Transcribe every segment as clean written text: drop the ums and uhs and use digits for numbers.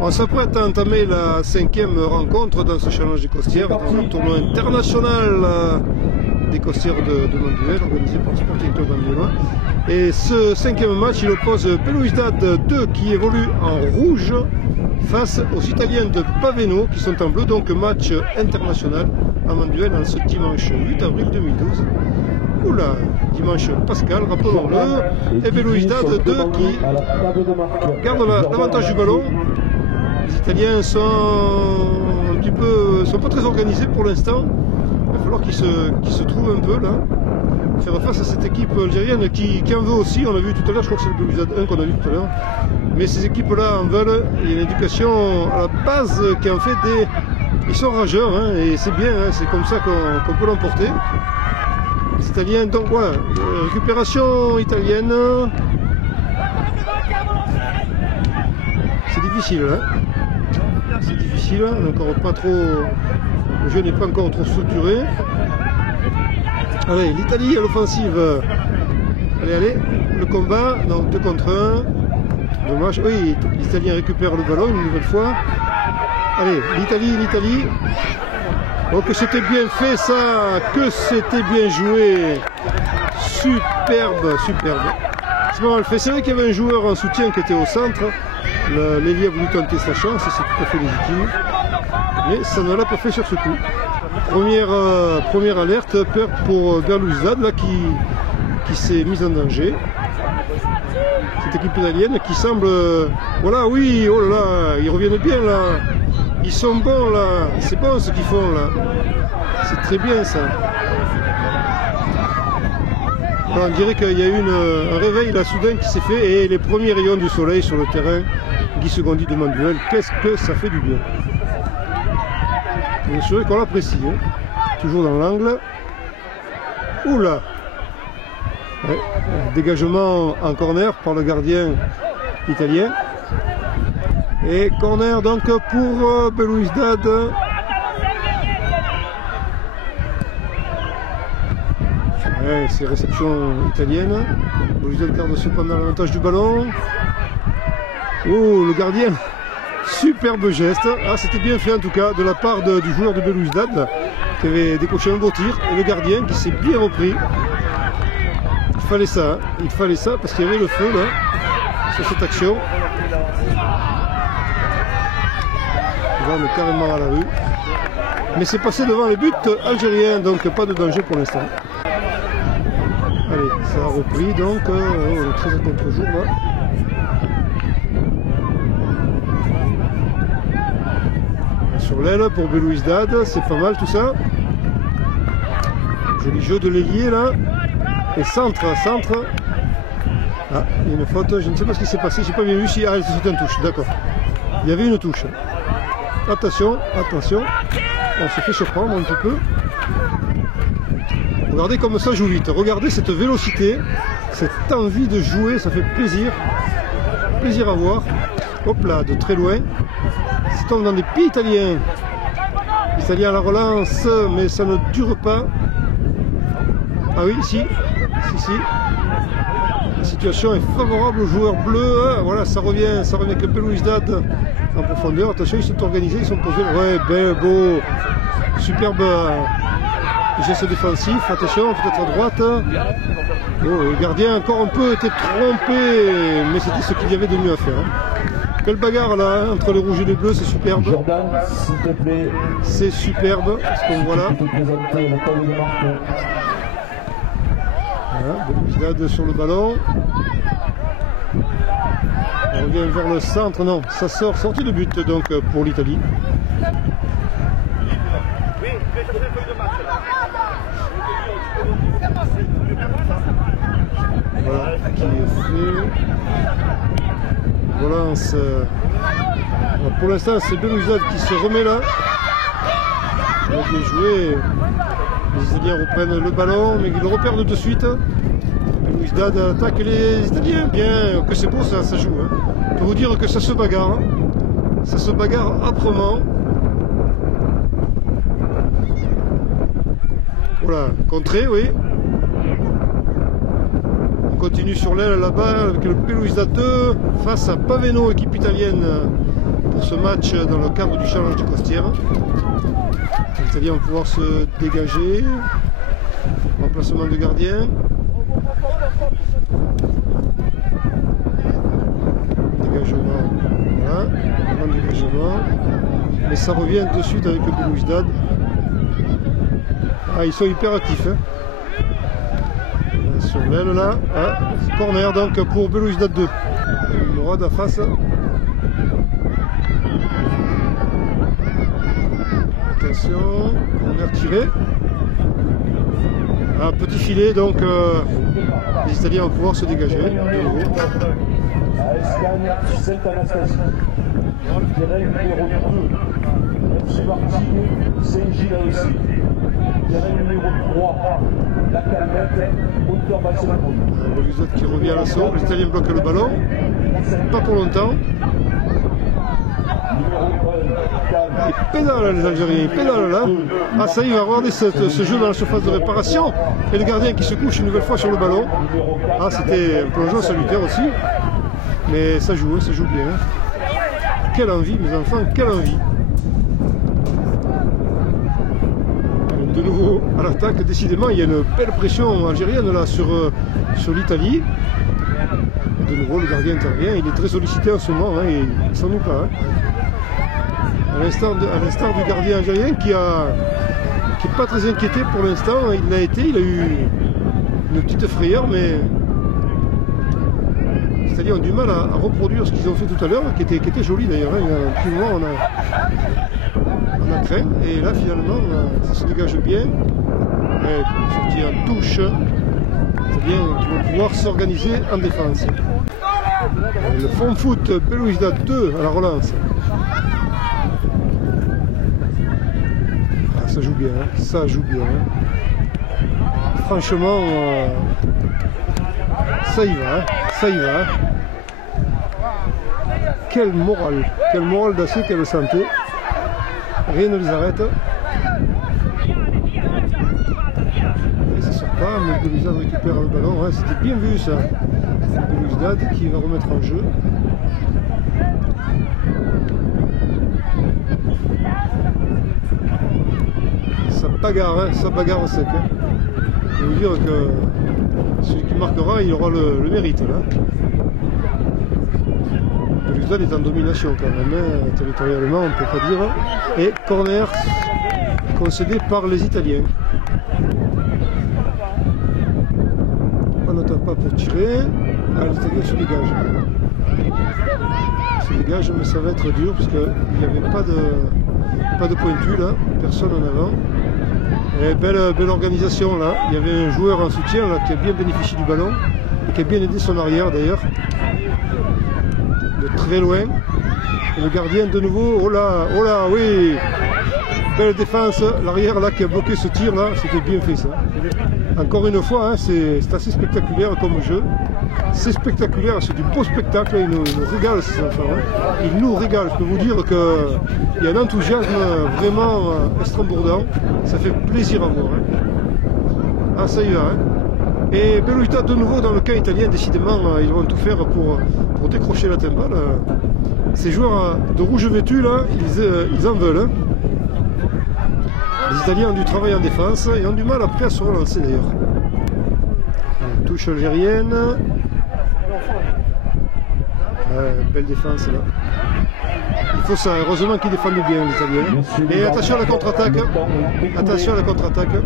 On s'apprête à entamer la 5e rencontre dans ce challenge des costières, dans un tournoi international des costières de Manduel, organisé par le Sporting Club Manduelois. Et ce 5e match, il oppose Belouizdad 2 qui évolue en rouge face aux Italiens de Paveno qui sont en bleu, donc match international à Manduel en ce dimanche 8 avril 2012. Oula, dimanche pascal, rappelons-le, et Belouizdad 2 qui garde l'avantage du ballon. Les Italiens sont un petit peu, sont pas très organisés pour l'instant. Il va falloir qu'ils se trouvent un peu là. Faire face à cette équipe algérienne qui en veut aussi. On a vu tout à l'heure, je crois que c'est le Belouizdad 1 qu'on a vu tout à l'heure. Mais ces équipes-là en veulent. Il y a une éducation à la base qui en fait des. Ils sont rageurs hein, et c'est bien, hein, c'est comme ça qu'on peut l'emporter. Les Italiens, donc voilà, récupération italienne. C'est difficile, hein. C'est difficile, encore pas trop. Le jeu n'est pas encore trop structuré. Allez, l'Italie à l'offensive. Allez, allez, le combat, donc 2 contre 1. Dommage, oui, l'Italien récupère le ballon une nouvelle fois. Allez, l'Italie. Oh, que c'était bien fait ça, que c'était bien joué. Superbe. C'est pas mal fait. C'est vrai qu'il y avait un joueur en soutien qui était au centre. L'Elie a voulu tenter sa chance, c'est tout à fait légitime. Mais ça ne l'a pas fait sur ce coup. Première alerte, peur pour Belouizdad là qui s'est mise en danger. Cette équipe italienne qui semble. Voilà, oui, oh là là, ils reviennent bien là. Ils sont bons là. C'est bon ce qu'ils font là. C'est très bien ça. Alors, on dirait qu'il y a eu un réveil là soudain qui s'est fait et les premiers rayons du soleil sur le terrain. Guy Segondi de Manduel, qu'est-ce que ça fait du bien. Bien sûr qu'on l'apprécie. Hein. Toujours dans l'angle. Oula. Ouais. Dégagement en corner par le gardien italien. Et corner donc pour Belouizdad. Ouais, c'est réception italienne. Belouizdad garde cependant l'avantage du ballon. Oh, le gardien, superbe geste. Ah, c'était bien fait en tout cas de la part du joueur de Belouizdad qui avait décoché un beau tir. Et le gardien qui s'est bien repris. Il fallait ça parce qu'il y avait le feu là sur cette action. Là, on est carrément à la rue. Mais c'est passé devant les buts algériens, donc pas de danger pour l'instant. Allez, ça a repris donc. On est très à contre-jour là. Sur l'aile pour Belouizdad, c'est pas mal tout ça. Joli jeu de l'ailier là. Et centre. Ah, il y a une faute, je ne sais pas ce qui s'est passé, j'ai pas bien vu si. Ah, c'est une touche, d'accord. Il y avait une touche. Attention. On se fait surprendre un petit peu. Regardez comme ça joue vite. Regardez cette vélocité, cette envie de jouer, ça fait plaisir. Plaisir à voir. Hop là, de très loin. Ça tombe dans des pieds italiens. L'Italien à la relance, mais ça ne dure pas. Ah oui, si. La situation est favorable aux joueurs bleus. Ah, voilà, ça revient avec Belouizdad en profondeur. Attention, ils sont organisés, ils sont posés. Ouais, ben beau. Superbe geste défensif. Attention, peut-être à droite. Oh, le gardien encore un peu été trompé, mais c'était ce qu'il y avait de mieux à faire. Quelle bagarre là, hein, entre les rouges et les bleus, c'est superbe. Jordan, s'il te plaît. C'est superbe, ce qu'on voit là. Voilà, Belouizdad sur le ballon. On revient vers le centre, non, ça sortie de but donc pour l'Italie. Voilà qui est fait. Relance. Pour l'instant, c'est Belouizdad qui se remet là. Donc bien joué. Les Italiens reprennent le ballon, mais ils le reperdent de suite. Belouizdad attaque les Italiens. Bien, que c'est beau ça joue. Hein. Je peux vous dire que ça se bagarre. Hein. Ça se bagarre âprement. Voilà, contré, oui. On continue sur l'aile là-bas avec le Belouizdad 2 face à Paveno, équipe italienne pour ce match dans le cadre du challenge de Costières. Les Italiens vont pouvoir se dégager. Remplacement de gardien. Dégagement. Voilà. Un dégagement. Mais ça revient de suite avec le Belouizdad. Ah, ils sont hyper actifs. Hein. Sur l'aile là. Ah, corner donc pour Belouizdad 2. Le roi d'en face. Attention. Corner tiré. Un petit filet, donc les Italiens vont pouvoir se dégager de nouveau. Belouizdad qui revient à l'assaut, les Italiens bloquent le ballon, pas pour longtemps. Ils pédalent les Algériens, ils pédalent là. Ah ça y est, il va regarder ce jeu dans la surface de réparation. Et le gardien qui se couche une nouvelle fois sur le ballon. Ah c'était un plongeon salutaire aussi. Mais ça joue bien. Quelle envie mes enfants, quelle envie. De nouveau à l'attaque, décidément il y a une belle pression algérienne là sur l'Italie. De nouveau le gardien intervient, il est très sollicité en ce moment, hein, il ne s'en doute pas. Hein. À l'instar du gardien algérien qui n'est pas très inquiété pour l'instant, il a eu une petite frayeur, mais c'est-à-dire ont du mal à reproduire ce qu'ils ont fait tout à l'heure, qui était joli d'ailleurs. Hein. Il y a un petit moment on a craint, et là finalement ça se dégage bien. Et sortir en touche, c'est bien qu'ils vont pouvoir s'organiser en défense. Et le front foot Belouizdad 2 à la relance. Ça joue bien, hein. Ça joue bien. Hein. Franchement, ça y va, hein. Ça y va. Hein. Quel moral d'acier, quelle santé. Rien ne les arrête. Et ça sort pas, mais Belouizdad récupère le ballon. Ouais, c'était bien vu ça. Belouizdad qui va remettre en jeu. Ça bagarre sec. Hein. Je veux dire que celui qui marquera, il aura le mérite. Belouizdad est en domination quand même, hein. Territorialement, on ne peut pas dire. Et corner concédé par les Italiens. On n'attend pas pour tirer. Ah, les Italiens se dégagent. Se dégagent, mais ça va être dur parce qu'il n'y avait pas de pointu là, personne en avant. Et belle organisation là, il y avait un joueur en soutien là, qui a bien bénéficié du ballon et qui a bien aidé son arrière d'ailleurs, de très loin. Et le gardien de nouveau, oh là, oui, belle défense, l'arrière là qui a bloqué ce tir là, c'était bien fait ça. Encore une fois, hein, c'est assez spectaculaire comme jeu, c'est spectaculaire, c'est du beau spectacle, ils nous régalent ces enfants, hein. Ils nous régalent, je peux vous dire qu'il y a un enthousiasme vraiment extrabordant, ça fait plaisir à voir. Hein. Ah ça y va, hein. Et Belouizdad de nouveau dans le camp italien, décidément ils vont tout faire pour décrocher la timbale. Ces joueurs de rouge vêtus là, ils en veulent. Hein. Les Italiens ont du travail en défense et ont du mal après à se relancer d'ailleurs. Touche algérienne. Belle défense là. Il faut ça, heureusement qu'ils défendent bien les Italiens. Et attention à la contre-attaque. Attention à la contre-attaque.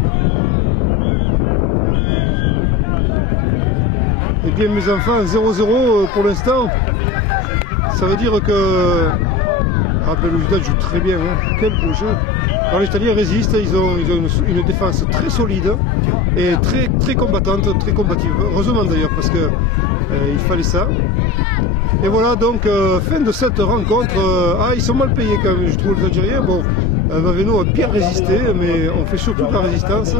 Et bien mes enfants, 0-0 pour l'instant. Ça veut dire que Belouizdad joue très bien, hein. Quel beau jeu. Alors les Italiens résistent, ils ont une défense très solide et très combattante, très combative. Heureusement d'ailleurs parce que il fallait ça. Et voilà donc fin de cette rencontre. Ils sont mal payés quand même, je trouve les Algériens. Bon, Maveno a bien résisté, mais on fait surtout de la résistance.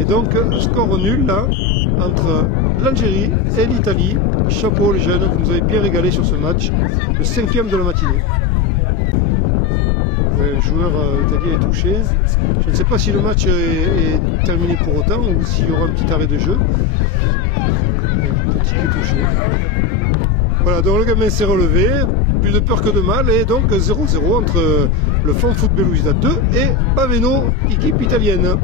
Et donc score nul là entre l'Algérie et l'Italie. Chapeau les jeunes, vous nous avez bien régalé sur ce match, le 5e de la matinée. Le joueur italien est touché. Je ne sais pas si le match est terminé pour autant ou s'il y aura un petit arrêt de jeu. Petit qui est touché. Voilà, donc le gamin s'est relevé. plus de peur que de mal, et donc 0-0 entre le Fonfoot Pelusa 2 et Paveno, équipe italienne.